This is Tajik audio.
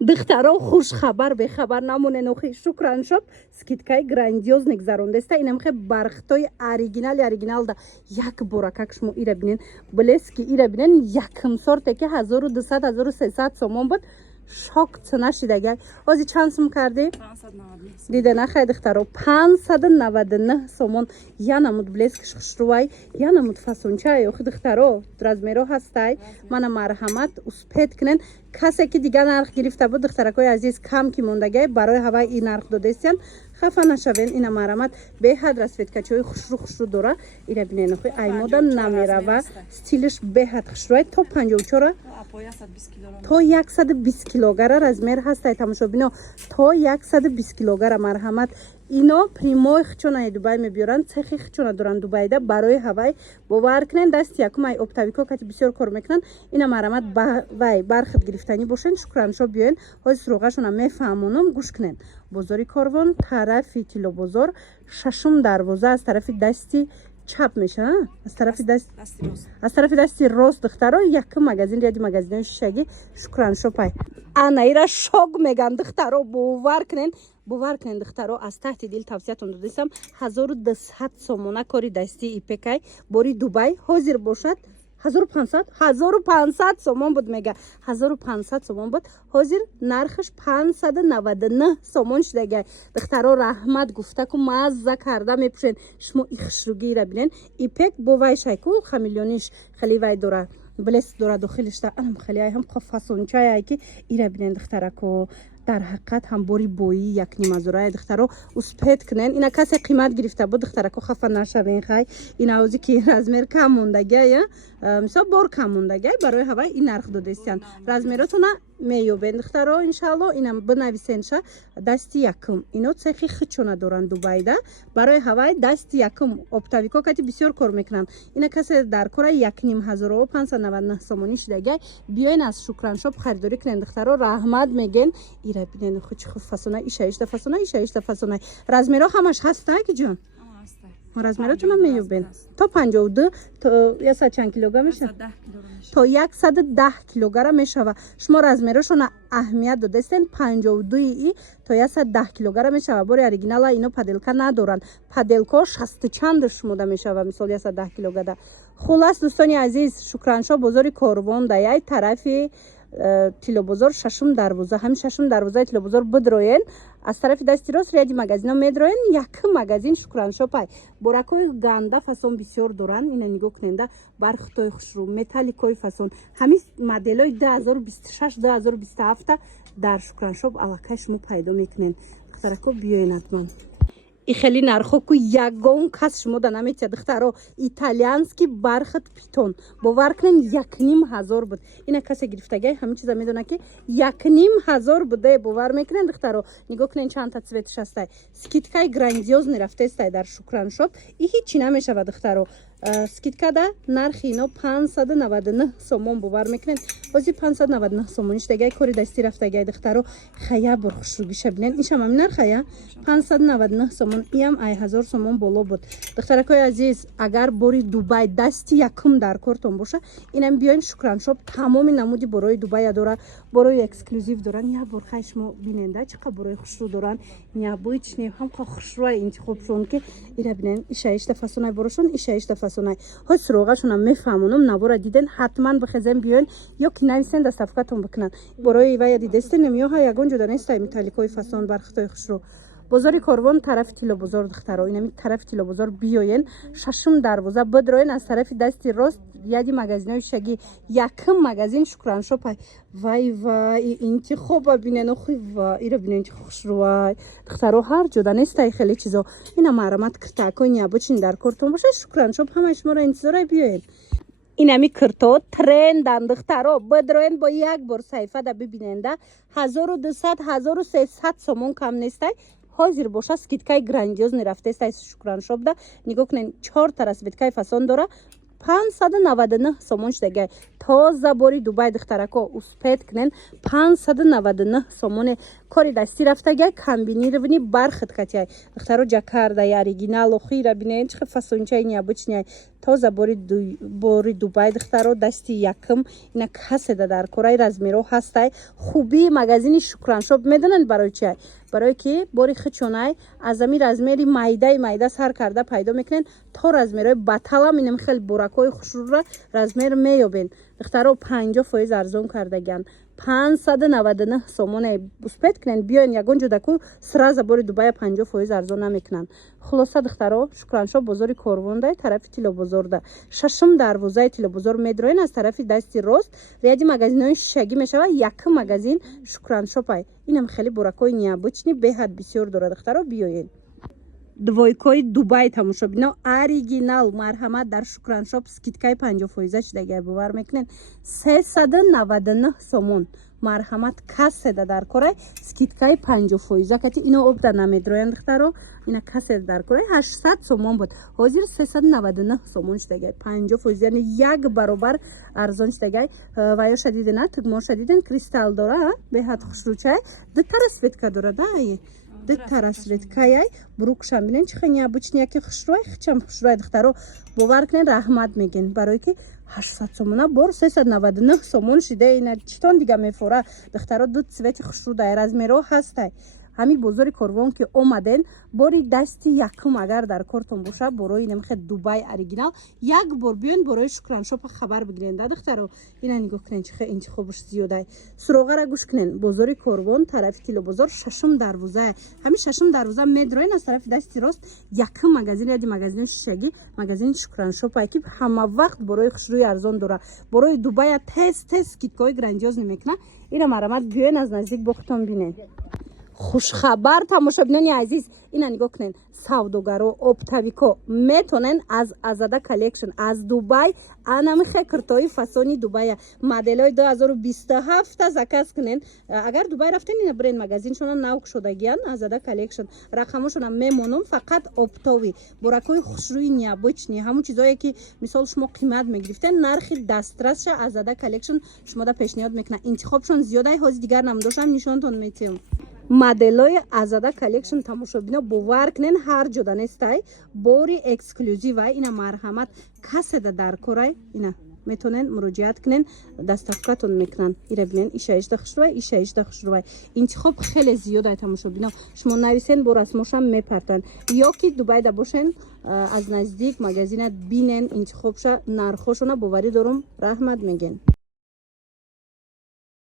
духтаро хуш хабар бехабар намонен охи шукран шоб скидкаи грандиозник гузарондеста инам хе бархтои оригинал да як бора как шумо ира бинен блески ира бинен якм сорте ки 1200 1300 сомон буд шок цена шидагай ози чанд сум карди 599 дида нахай духтаро 599 сомон янамуд блескиш хушрувай янамуд фасончай охи духтаро размеро ҳастай мана марҳамат успед кунен касе ки дига нарх гирифта буд духтаракои азиз кам ки мондагай барои ҳавай и нарх додестиян хафа нашавен ина марҳамат беҳад расветкачиҳои хушру дора ира бинен охи аймода намерава стилиш беҳад хушрувай то 54 то 120 килогара размер ҳастай тамошобино то 120 килогара марҳамат ино прямой хчона дубай мебиёранд цехи хчона доранд дубайда барои ҳавай бовар кунен дасти якум ай оптавико кати бисёр кор мекунанд ина марҳамат вай бархат гирифтанӣ бошен шукраншо биёен ҳози суроғашона мефаҳмонам гӯш кунен бозори корвон тарафи тилобозор шашум дарвоза аз тарафи дасти чап меша аз тарафи дасти рост духтаро якум магазин ряди магазинои шишагӣ шукраншо пай анаира шок меган духтаро бовар кунен духтаро аз таҳти дил тавсиятон додистам 1200 сомона кори дасти ипекай бори дубай ҳозир бошад 1500 сомон буд мега 1500 сомон буд ҳозир нархаш 599 сомон шидагай духтаро раҳмат гуфтаку мазза карда мепӯшен шумо ихшругира бинен ипек бо вай шайку хамилёниш хели вай дора блеск дора дохилишта анам хели ай ҳам фасончая ки ира бинен духтарако дар ҳақиқат ҳам бори бои якнимазурая духтаро успед кунен ина касе қимат гирифта буд духтарако хафа нашавен хай ина ози ки размер кам мондагая мисол бор кам мондагай барои ҳавай ин нарх додестиян размеротона меёбен духтаро иншалло инам бинависенша дасти якум ино цехи хичона доранд дубайда барои ҳавай дасти якум оптавико кати бисёр кор мекунанд ина касе дар кора 1599 сомонӣ шидагай биёен аз шукраншоп харидорӣ кунен духтаро раҳмат меген ира бинен хуч фасонай ишаишта фасонай размеро ҳамаш ҳастай ки ҷон размеротона меёбен то 52 то яса чанд килограмм меша то 110 килограмм мешава шумо размерошона аҳамият додестен 52 и то 110 килограмм мешава бори оригинала ино паделка надоранд паделко 60 чанд шумода мешава мисол 110 килограмм хулас дӯстони азиз шукраншо бозори корвон даяй тарафи тилобозор шашум дарвоза ҳами шашум дарвозаи тилобозор бидроен аз тарафи дасти рост ряди магазино медроен якум магазин шукраншо пай боракои ганда фасон бисёр доранд ина нигоҳ куненда бархтои хушру металликои фасон ҳами моделои 2026 2027 дар шукраншоп аллакай шумо пайдо мекунен духтарако биёен ҳатман и хели нархоку ягон кас шумода наметия духтаро итальянский бархат питон бовар кунен 1500 буд ина касе гирифтагай ҳамин чиза медона ки 1500 буде бовар мекунен духтаро нигоҳ кунен чандта цветиш ҳастай скидкаи грандиозни рафтестай дар шукраншоп и ҳичи намешава духтаро скидкада нархи ино 599 сомон бовар мекунен ҳозир 599 сомон шидагай кори дастӣ рафтагай духтаро хая бор хушругиша бинен ишам ҳамин нархая 599 сомон иам ай 1000 сомон боло буд духтаракои азиз агар бори дубай дасти якум дар кортон боша инам биёин шукраншоп тамоми намуди борои дубая дора борои эксклюзив доран я бор хай шумо биненда чӣ қадр борои хушру доран нябӯични ҳамқа хушруай интихобшон ки ира бинен ишаишта фасонай борошон ишаишта фасонай ҳоз суроғашона мефаҳмонам набора диден ҳатман бихезен биёин ё ки нависен дастафкатон бикунанд борои вая дидестен миёҳа ягон ҷуда нестай металликои фасон бархатои хушру бозори корвон тарафи тилобозор духтаро инами тарафи тилобозор биёен шашум дарвоза бидроен аз тарафи дасти рост яди магазинои шагӣ якум магазин шукраншопай вай интихоба бинен охи ва ира бинен интихоб хушрувай духтаро ҳар ҷода нестай хеле чизо ина марамат киртаакои нябучини дар кортон боша шукраншоп ҳамаи шуморо интизорай биёен инами кирто трендан духтаро бидроен бо як бор сайфада бибиненда 1200 1300 сомон кам нестай ҳозир боша скидкаи грандиозни рафтестай шукраншопда нигоҳ кунен 4 та расветкаи фасон дора 599 сомон шудага. Тоза бори Дубай духтарако успед кунен 599 сомоне кори дасти рафтага комбинированный бархат катяй. Духтаро жакарда оригинал охира бинен чхе фасончай необычный. Тоза бори Дубай духтаро дасти якм ина каседа дар корай размеро ҳастай. Хуби магазини Шукраншоп медонанд барои чай. барое ки бори хичонай аз ами размери майда сар карда пайдо мекунен то размерои баталам инам хел буракои хушрӯра размер меёбен. духтаро 50% арзон кардаган 599 сомоне успед кунен биёен ягон ҷудаку сразу бори Дубай 50% арзон намекунанд. хулоса духтаро Шукраншоп бозори Корвонда тарафи Тилобозорда шашм дарвозаи Тилобозор медроен аз тарафи дасти рост ряди магазинои шишагӣ мешава як магазин Шукраншопай инам хеле буракои необычни беҳад бисёр дорад. духтаро биёен двойкои Дубай тамошобино оригинал марҳамат дар Шукраншоп скидкаи 50% шудага бовар мекунен 399 сомон марҳамат каседа дар корай скидкаи 50% кати ино обда намедроянд. духтаро ина каседа дар корай 800 сомон буд ҳозир 399 сомон шудага 50% яъне як баробар арзон шудага. ваё шадидена тугмо шадиден кристалл дора беҳад хушрӯчай дутара светка дора дай дутара светкаяй бурукшам бинен чихе необычный яки хушрӯй хичам хушрӯй. духтаро бовар кунен раҳмат мегӯен барое ки 800 сомона бор 399 сомон шида ина читон дига мефора. духтаро ду цвети хушрӯдай размеро ҳастай ҳами бозори Корвон ки омаден бори дасти якум агар дар кортон боша борои намхе Дубай оригинал як бор биён борои Шукраншоп хабар бигирен. да духтаро ина нигоҳ кунен чихе интихобш зиёдай суроғара гӯш кунен бозори Корвон тарафи Тилобозор шашм дарвоза ҳами шашм дарвоза медроен аз тарафи дасти рост якум магазин яди магазини шишагӣ магазини Шукраншоп ки ҳама вақт борои хушрӯи арзон дора борои Дубай тез скидкаҳои грандиозни мекуна. ина марамат биёен аз наздик бо хутон бинен. хушхабар тамошобинони азиз ина нигоҳ кунен савдогаро оптавико метонен аз Азада коллекшн аз Дубай анамихе куртои фасони Дубая моделои 2027 заказ кунен. агар Дубай рафтен ина бирен магазиншона нав шудагиян Азада коллекшн рақамошона мемонам фақат оптови буракои хушрӯи необычни ҳамун чизое ки мисол шумо қимат мегирифтен нархи дастрасша Азада коллекшн шумода пешниҳод мекуна. интихобшон зиёдай ҳозир дигар намудошам нишонтон метиҳам. моделои Азада коллекшн тамошобино бовар кунен ҳар ҷо данестай бори эксклюзивай ина марҳамат каседа дар корай ина метонен муроҷиат кунен доставкатон мекунанд. ира бинен ишаишда хушрӯвай интихоб хеле зиёдай тамошобино шумо нависен бо расмошам мепартанд ё ки Дубайда бошен аз наздик магазинат бинен интихобша нархошона боварӣ дорум раҳмат мегӯем.